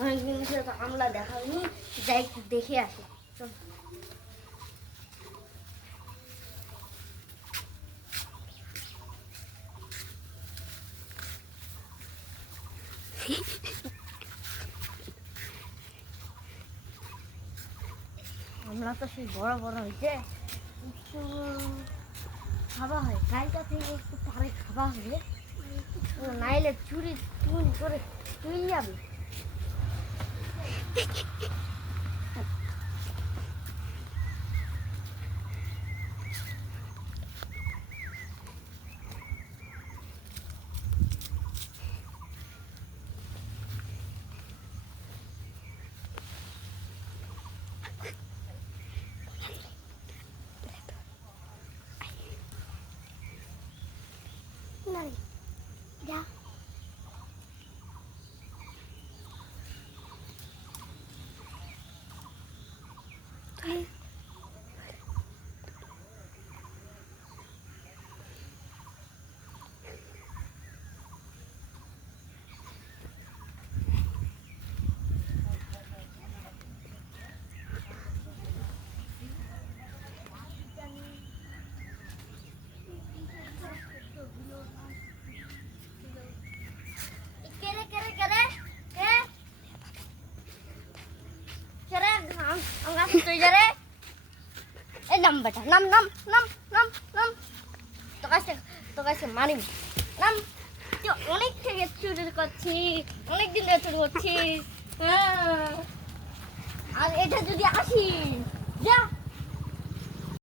অনেকদিন ধরে তো আমলা দেখা হয়নি, যাই একটু দেখে আসি। চল। আমলা তো সেই বড় বড় হয়েছে, একটু খাওয়া হয়, কালটা থেকে একটু পরে খাওয়া হবে, নাইলে চুরি চুরি করে তুই যাবে। যা নাম বেটা, নাম নাম নাম নাম নাম, তোর কাছে মানি নাম। তুই অনেক থেকে চুরি করছিস, অনেকদিন ধরে চুরি করছিস, আর এটা যদি আসি যা